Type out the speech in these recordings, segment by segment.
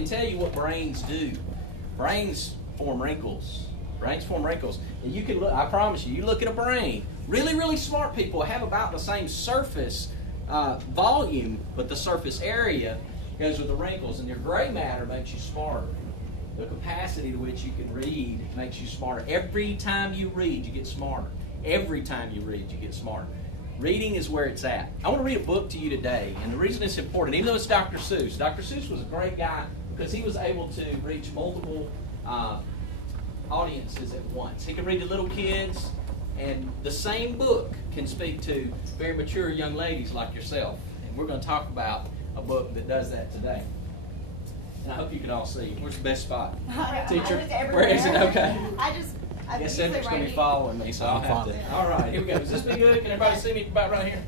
can tell you what brains do. Brains form wrinkles. Brains form wrinkles. And you can look, I promise you, you look at a brain. Really, really smart people have about the same surface volume, but the surface area goes with the wrinkles. And your gray matter makes you smarter. The capacity to which you can read makes you smarter. Every time you read, you get smarter. Every time you read, you get smarter. Reading is where it's at. I want to read a book to you today, and the reason it's important, even though it's Dr. Seuss, Dr. Seuss was a great guy because he was able to reach multiple audiences at once. He could read to little kids, and the same book can speak to very mature young ladies like yourself. And we're going to talk about a book that does that today. And I hope you can all see. Where's the best spot? Teacher? Where is it? Okay. I guess Cedric's going to be following me, so I'll have to. All right, here we go. Does this be good? Can everybody see me about right here?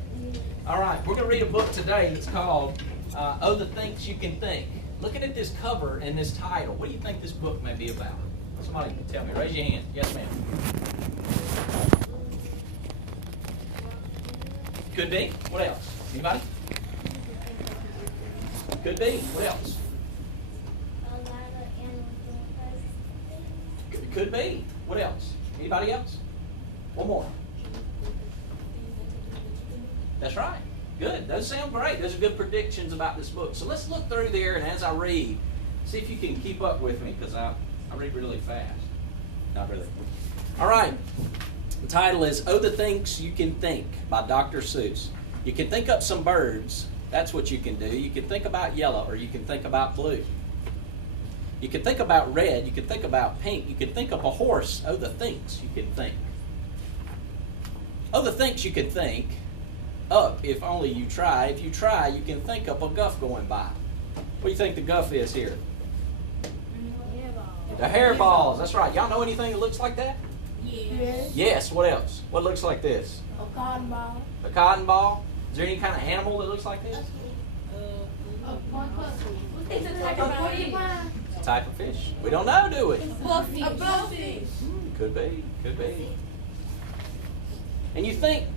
All right, we're going to read a book today that's called Oh, the Things You Can Think. Looking at this cover and this title, what do you think this book may be about? Somebody can tell me. Raise your hand. Yes, ma'am. Could be. What else? Anybody? Could be. What else? Could be. What else? Anybody else? One more. That's right. Good. Those sound great. Those are good predictions about this book. So let's look through there, and as I read, see if you can keep up with me, because I read really fast. Not really. All right. The title is Oh, the Things You Can Think by Dr. Seuss. You can think up some birds. That's what you can do. You can think about yellow, or you can think about blue. You can think about red. You can think about pink. You can think of a horse. Oh, the things you can think. Oh, the things you can think up if only you try. If you try, you can think up a guff going by. What do you think the guff is here? The hairballs. That's right. Y'all know anything that looks like that? Yes. Yes. What else? What looks like this? A cotton ball. A cotton ball. Is there any kind of animal that looks like this? It's a type of porcupine. Type of fish. We don't know, do we? A blowfish. Could be. Could be. And you think,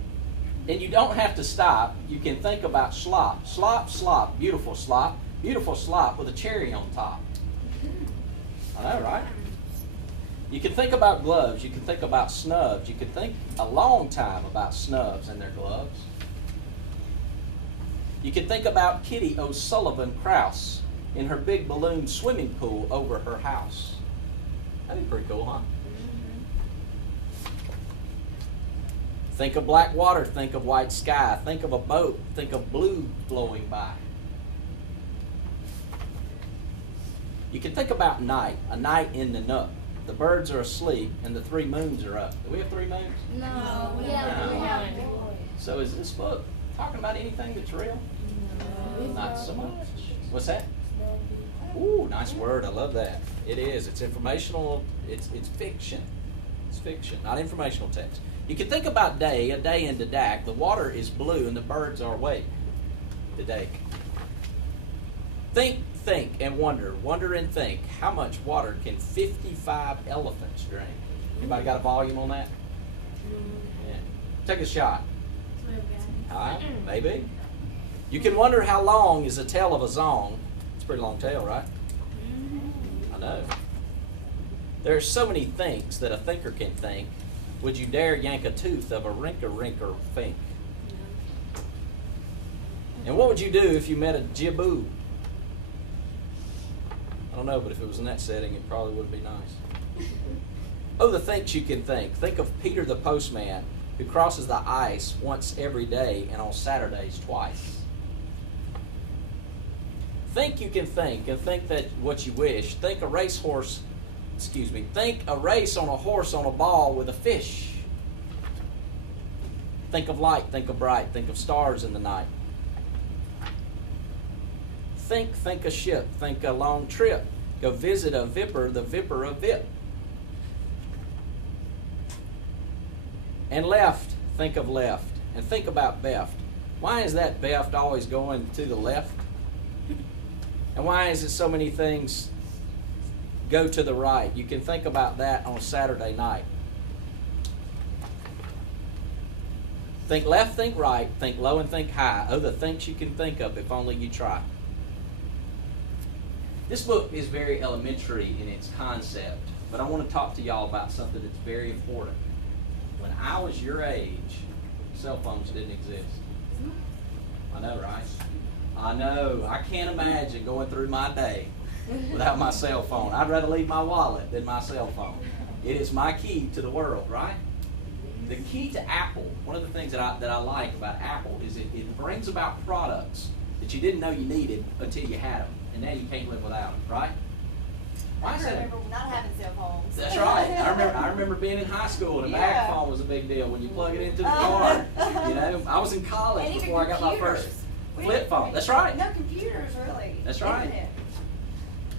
and you don't have to stop. You can think about slop. Slop, slop. Beautiful slop. Beautiful slop with a cherry on top. I know, right? You can think about gloves. You can think about snubs. You can think a long time about snubs and their gloves. You can think about Kitty O'Sullivan Krause in her big balloon swimming pool over her house. That'd be pretty cool, huh? Think of black water, think of white sky, think of a boat, think of blue blowing by. You can think about night, a night in the nook. The birds are asleep and the 3 moons are up. Do we have 3 moons? No. We have. So is this book talking about anything that's real? No. Not so much. What's that? Ooh, nice word. I love that. It is. It's informational. It's fiction. It's fiction, not informational text. You can think about day, a day in the dak. The water is blue and the birds are awake. The day. Think, and wonder. Wonder and think. How much water can 55 elephants drink? Anybody got a volume on that? Yeah. Take a shot. Hi, maybe. You can wonder how long is the tail of a zong. It's a pretty long tail, right? I know. There are so many things that a thinker can think. Would you dare yank a tooth of a rinker fink? And what would you do if you met a jiboo? I don't know, but if it was in that setting, it probably wouldn't be nice. Oh, the things you can think. Think of Peter the postman, who crosses the ice once every day and on Saturdays twice. Think you can think, and think that what you wish. Think a race on a horse on a ball with a fish. Think of light, think of bright, think of stars in the night. Think a ship, think a long trip. Go visit a vipper, the vipper of Vip. And left, think of left, and think about Beft. Why is that Beft always going to the left? And why is it so many things go to the right? You can think about that on a Saturday night. Think left, think right, think low and think high. Oh, the things you can think of if only you try. This book is very elementary in its concept, but I want to talk to y'all about something that's very important. When I was your age, cell phones didn't exist. I know, right? I know. I can't imagine going through my day without my cell phone. I'd rather leave my wallet than my cell phone. It is my key to the world, right? The key to Apple, one of the things that I like about Apple is it brings about products that you didn't know you needed until you had them. And now you can't live without them, right? I remember not having cell phones. That's right. I remember being in high school and a bag phone was a big deal when you plug it into the car. You know, I was in college before I got my first flip phone. That's right. No computers, really. That's right. Internet.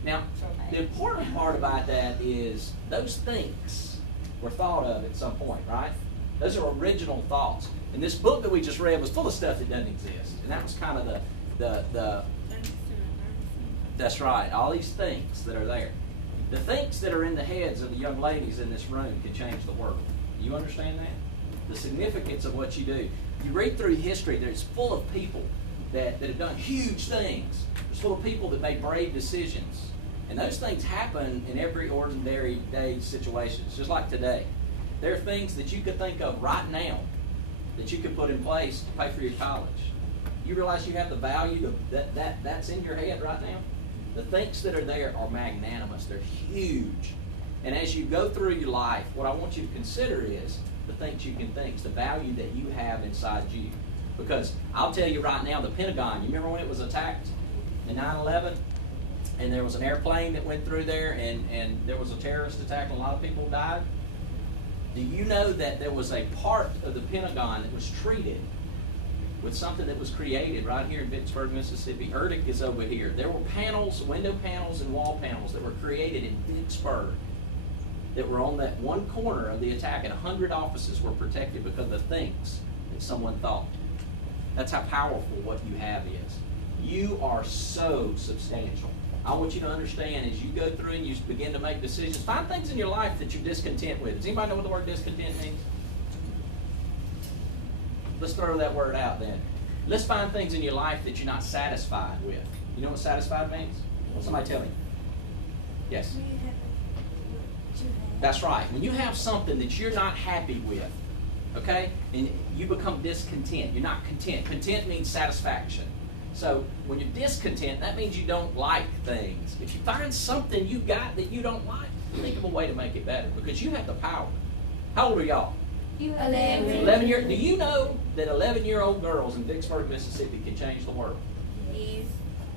Now, the important part about that is those things were thought of at some point, right? Those are original thoughts. And this book that we just read was full of stuff that doesn't exist. And that was kind of the that's right, all these things that are there. The things that are in the heads of the young ladies in this room can change the world. You understand that? The significance of what you do. You read through history, it's full of people that have done huge things. It's full of people that made brave decisions. And those things happen in every ordinary day situations, just like today. There are things that you could think of right now that you could put in place to pay for your college. You realize you have the value that's in your head right now? The things that are there are magnanimous. They're huge. And as you go through your life, what I want you to consider is the things you can think, the value that you have inside you. Because I'll tell you right now, the Pentagon, you remember when it was attacked in 9/11? And there was an airplane that went through there and there was a terrorist attack and a lot of people died? Do you know that there was a part of the Pentagon that was treated with something that was created right here in Vicksburg, Mississippi? Erdick is over here. There were panels, window panels and wall panels that were created in Vicksburg that were on that one corner of the attack, and 100 offices were protected because of the things that someone thought. That's how powerful what you have is. You are so substantial. I want you to understand as you go through and you begin to make decisions, find things in your life that you're discontent with. Does anybody know what the word discontent means? Let's throw that word out then. Let's find things in your life that you're not satisfied with. You know what satisfied means? Well, somebody tell me. Yes? That's right. When you have something that you're not happy with, okay, and you become discontent, you're not content. Content means satisfaction. So when you're discontent, that means you don't like things. If you find something you got that you don't like, think of a way to make it better because you have the power. How old are y'all? 11. 11 years. Do you know that 11-year-old girls in Vicksburg, Mississippi can change the world? Yes.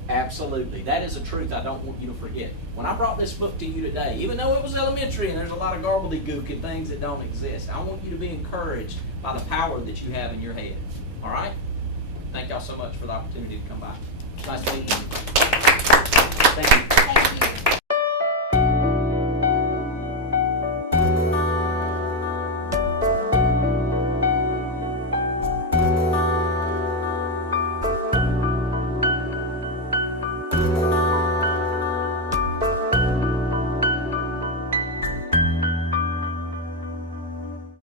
Absolutely. That is a truth I don't want you to forget. When I brought this book to you today, even though it was elementary and there's a lot of gobbledygook and things that don't exist, I want you to be encouraged by the power that you have in your head. All right? Thank y'all so much for the opportunity to come by. It's nice meeting you. Thank you. Thank you.